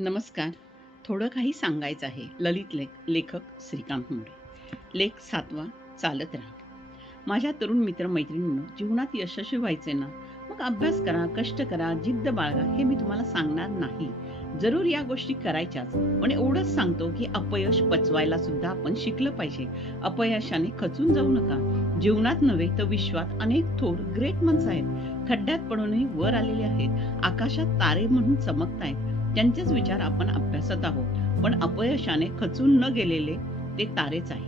नमस्कार. थोडं काही सांगायचं आहे. ललित लेखक श्रीकांत मोरे. लेख 7वा. चालत राहा. माझ्या तरुण मित्र-मैत्रिणींनो, जीवनात यशस्वी व्हायचे ना, मग अभ्यास करा, कष्ट करा, जिद्द बाळगा, हे मी तुम्हाला सांगणार नाही. जरूर या गोष्टी करायच्याच. पण एवढंच सांगतो, की अपयश पचवायला सुद्धा आपण शिकलं पाहिजे. अपयशाने खचून जाऊ नका. जीवनात नव्हे तर विश्वात अनेक थोर ग्रेट माणसं आहेत. खड्ड्यात पडूनही वर आलेले आहेत. आकाशात तारे म्हणून चमकतायत. त्यांचेच विचार आपण अभ्यासत आहोत. पण अपयशाने खचून न गेलेले ते तारेच आहे.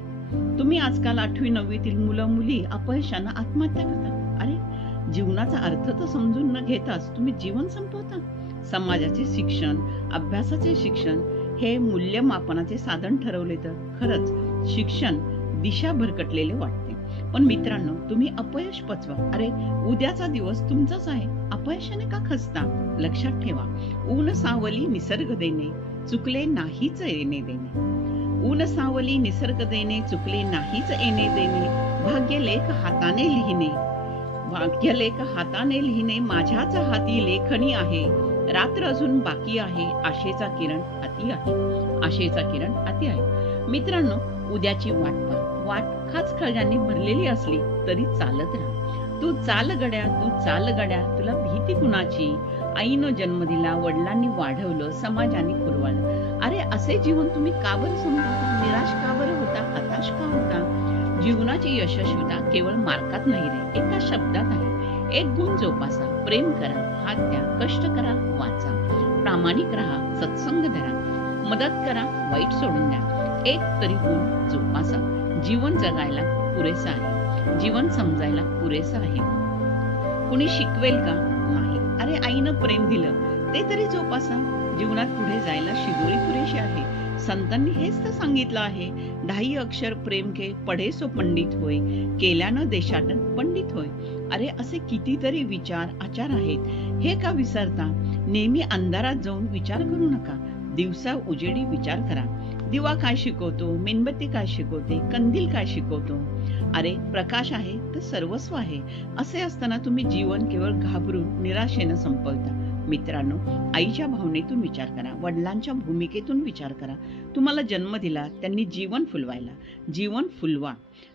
तुम्ही आजकाल 8वी-9वीतील मुलं-मुली अपयशानं आत्महत्या करता. अरे, जीवनाचा अर्थ तर समजून न घेताच तुम्ही जीवन संपवता. समाजाचे शिक्षण, अभ्यासाचे शिक्षण हे मूल्यमापनाचे साधन ठरवले तर खरंच शिक्षण दिशा भरकटलेले वाटते. पण मित्रांनो, तुम्ही अपयश पचवा. अरे, उद्याचा दिवस तुमचाच आहे. अपयशाने का खचता? लक्षात ठेवा, ऊन सावली निसर्ग देणे, चुकले नाहीच येणे देणे. ऊन सावली निसर्ग देणे, चुकले नाहीच येणे देणे. भाग्यलेख हाताने लिहिणे, भाग्यलेख हाताने लिहिणे. माझ्याच हाती लेखणी आहे. रात्र अजून बाकी आहे. आशेचा किरण अति आहे. आशेचा किरण अति आहे. मित्रांनो, उद्याची वाट पहा. वाट खाचखळग्यांनी भरलेली असली तरी चालत राहा. तू चाल गड्या, तू चाल गड्या, तुला भीती कुणाची? आईनं जन्म दिला, वडिलांनी वाढवलं, समाजाने कुरवाळलं. अरे, असे जीवन तुम्ही का बरं समजता? निराश का बरं होता? हताश का होता? जीवनाची यशस्वीता केवळ मार्कात नाही रे, एका शब्दात आहे. एक गुण जोपासा, प्रेम करा, हात द्या, कष्ट करा, वाचा, प्रामाणिक राहा, सत्संग धरा, मदत करा, वाईट सोडून द्या. एक तरी गुण जोपासा. जीवन जगायला पुरेसा आहे. जीवन समजायला पुरेसा आहे. कुणी शिकवेल का? नाही. अरे, आईनं प्रेम दिलं ते तरी जोपासा. जीवनात पुढे जायला शिदोरी पुरेशी आहे. संतांनी हेच तर सांगितलं आहे. 10 अक्षर प्रेम के, पढे सो पंडित होय, केल्यानं देशाटन पंडित होय. अरे, असे कितीतरी विचार आचार आहेत. हे का विसरता? नेहमी अंधारात जाऊन विचार करू नका. दिवसा उजेडी विचार करा. दिवा काय शिकवतो? मेणबत्ती काय शिकवते? कंदील काय शिकवतो? अरे, प्रकाश आहे तर सर्वस्व आहे. असे असताना तुम्ही जीवन केवळ घाबरून निराशेनं संपवता. मित्रांनो, आईच्या भावनेतून विचार करा. वडिलांच्या भूमिकेतून विचार करा. तुम्हाला जन्म दिला त्यांनी जीवन फुलवायला. जीवन फुलवा.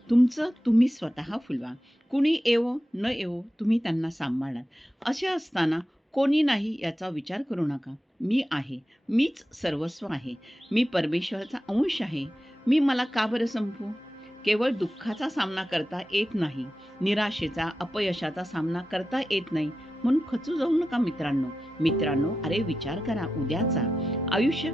तुमचं तुम्ही स्वतः फुलवा. कुणी येवो न येवो, तुम्ही त्यांना सांभाळा. असे असताना कोणी नाही याचा विचार करू नका. मी आहे. मीच सर्वस्व आहे. मी परमेश्वराचा अंश आहे. मी मला का बरं संपवू? केवळ दुःखाचा सामना करता येत नाही, निराशेचा, अपयशाचा सामना करता येत नाही म्हणून खचू जाऊ नका मित्रांनो, अरे, विचार करा उद्याचा. आयुष्य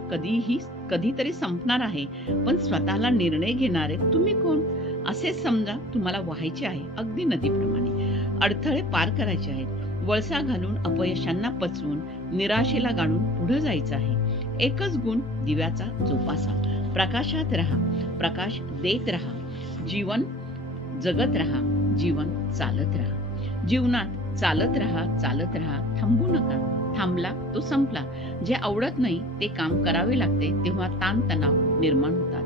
कधीतरी संपणार आहे. पण स्वतःला निर्णय घेणारे तुम्ही कोण? असेच समजा तुम्हाला व्हायचे आहे, अगदी नदीप्रमाणे. अडथळे पार करायचे आहेत. वळसा घालून अपयशांना पचवून निराशेला गाडून पुढे जायचं आहे. एकच गुण दिव्याचा जोपासा. प्रकाशात राहा, प्रकाश देत राहा. जीवन जगत राहा, जीवन चालत राहा. जीवनात चालत राहा, थांबू नका. थांबला तो संपला. जे आवडत नाही ते काम करावे लागते, तेव्हा ताणतणाव निर्माण होतात.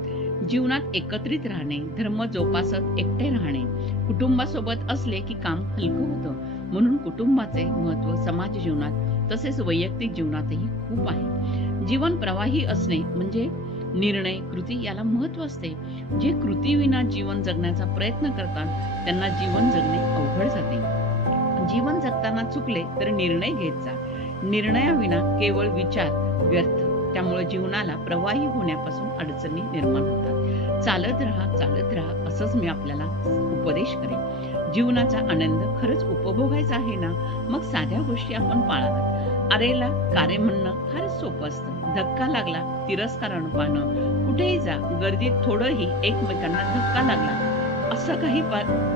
जीवनात एकत्रित राहणे, धर्म जोपासत एकटे राहणे, कुटुंबासोबत असले की काम हलकं होतं. म्हणून कुटुंबाचे महत्त्व समाज जीवनात तसेच वैयक्तिक जीवनातही खूप आहे. जीवन प्रवाही असणे म्हणजे निर्णय, कृती याला महत्त्व असते. जे कृतीविना जीवन जगण्याचा प्रयत्न करतात त्यांना जीवन जगणे अवघड जाते. जीवन जगताना चुकले तर निर्णय घेत जा. निर्णयाविना केवळ विचार व्यर्थ. त्यामुळे जीवनाला प्रवाही होण्यापासून अडचणी निर्माण होतात. चालत राहा असंच मी आपल्याला उपदेश करेन. जीवनाचा आनंद खरंच उपभोगायचा आहे ना, मग साध्या गोष्टी आपण पाळाव्यात. अरेला कारे म्हणणं फारच सोपं असतं. धक्का लागला, तिरस्कारानं पाहणं, कुठेही जा, गर्दीत थोडंही एकमेकांना धक्का लागला असं काही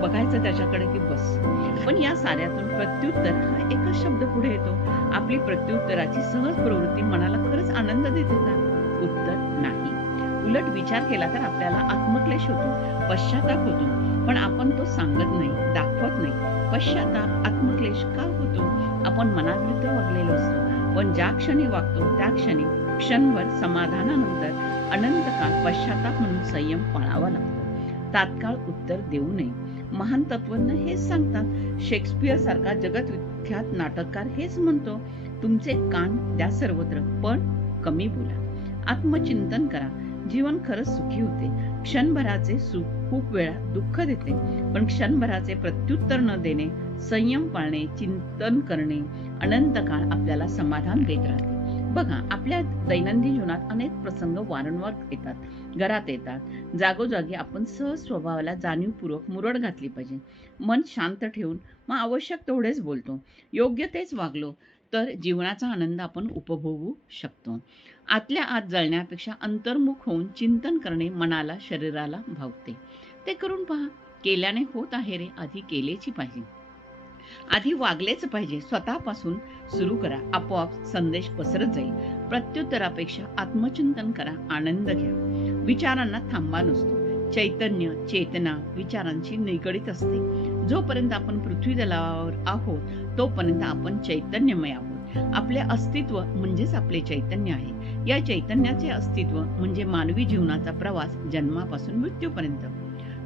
बघायचं त्याच्याकडे की बस. पण या साऱ्यातून प्रत्युत्तर हा एकच शब्द पुढे येतो. आपली प्रत्युत्तराची सहज प्रवृत्ती मनाला खरंच आनंद देते का? उत्तर नाही. उलट विचार केला तर आपल्याला आत्मक्लेश होतो, पश्चाताप होतो. पण आपण तो सांगत नाही, दाखवत नाही. पश्चाताप, आत्मक्लेश का होतो? आपण मनाविरुद्ध वागलेलो असतो. पण ज्या क्षणी वागतो त्या क्षणी क्षणभर समाधानानंतर अनंत काळ पश्चाताप म्हणून संयम पाळावा लागतो. तात्काळ उत्तर देऊ नये. महान तत्वज्ञ हेच सांगतात. शेक्सपियर सारखा जगत विख्यात नाटककार हेच म्हणतो, तुमचे कान द्या सर्वत्र, पण कमी बोला. आत्मचिंतन करा. जीवन खरंच सुखी होते. क्षणभराचे सुख खूप वेळा दुःख देते, पण क्षणभराचे प्रत्युत्तर न देणे, संयम पाळणे, चिंतन करणे अनंत काळ आपल्याला समाधान देत राहते. बघा, आपल्या दैनंदिन जीवनात अनेक प्रसंग वारंवार येतात, घरात येतात. जागोजागी आपण सहज स्वभावाला जाणीवपूर्वक मुरड घातली पाहिजे. मन शांत ठेवून मग आवश्यक तेवढेच बोलतो. योग्य तेच वागलो तर जीवनाचा आनंद आपण उपभोगू शकतो. आतल्या आत जळण्यापेक्षा अंतर्मुख होऊन चिंतन करणे मनाला, शरीराला भावते. ते करून पहा. केल्याने होत आहे रे, आधी केलेची पाहिजे. आधी वागलेच पाहिजे. स्वतःपासून सुरू करा. आपोआप संदेश पसरत जाईल. प्रत्युत्तरापेक्षा आत्मचिंतन करा. आनंद घ्या. विचारांना थांबा नसतो. चैतन्य, चेतना विचारांशी निगडीत असते. जोपर्यंत आपण पृथ्वी तलावावर आहोत तोपर्यंत आपण चैतन्यमय आहोत. आपले अस्तित्व म्हणजेच आपले चैतन्य आहे. या चैतन्याचे अस्तित्व म्हणजे मानवी जीवनाचा प्रवास जन्मापासून मृत्यूपर्यंत.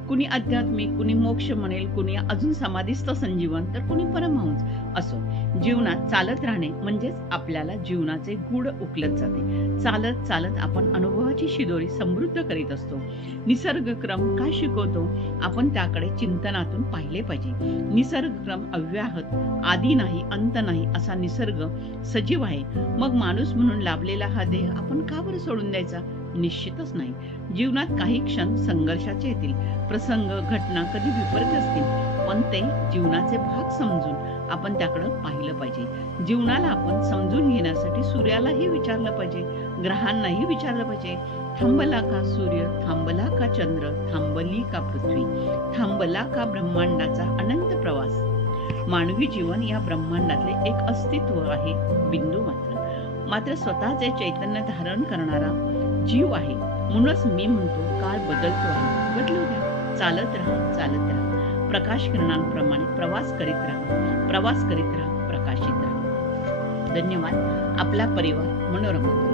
कुणी आध्यात्मिक, कुणी मोक्ष म्हणेल, कुणी अजून समाधिस्थ संजीवन, तर कुणी परमहंस. असो, जीवनात चालत राहणे म्हणजेच आपल्याला जीवनाचे गूढ उकलत जाते. चालत चालत आपण अनुभवाची शिदोरी समृद्ध करीत असतो. निसर्गक्रम काय शिकवतो आपण त्याकडे चिंतनातून पाहिले पाहिजे. निसर्गक्रम अव्याहत, आदी नाही अंत नाही असा निसर्ग सजीव आहे. मग माणूस म्हणून लाभलेला हा देह आपण का बरं सोडून द्यायचा? निश्चितच नाही. जीवनात काही क्षण संघर्षाचे येतील. प्रसंग, घटना कधी विपरीत असतील, पण ते जीवनाचे भाग समजून आपण त्याकडे पाहिलं पाहिजे. जीवनाला आपण समजून घेण्यासाठी सूर्यालाही विचारलं पाहिजे, ग्रहांनाही विचारलं पाहिजे. थांबला का सूर्य, थांबला का चंद्र, थांबली का पृथ्वी, थांबला का ब्रह्मांडाचा अनंत प्रवास. मानवी जीवन या ब्रह्मांडातले एक अस्तित्व आहे, बिंदू मात्र स्वतःचे चैतन्य धारण करणारा जीव आहे. म्हणूनच मी म्हणतो, काळ बदलतो आहे, बदलू द्या. चालत राहा. प्रकाश किरणांप्रमाणे प्रवास करीत राहा. प्रकाशित राहा. धन्यवाद. आपला परिवार, मनोरंजन.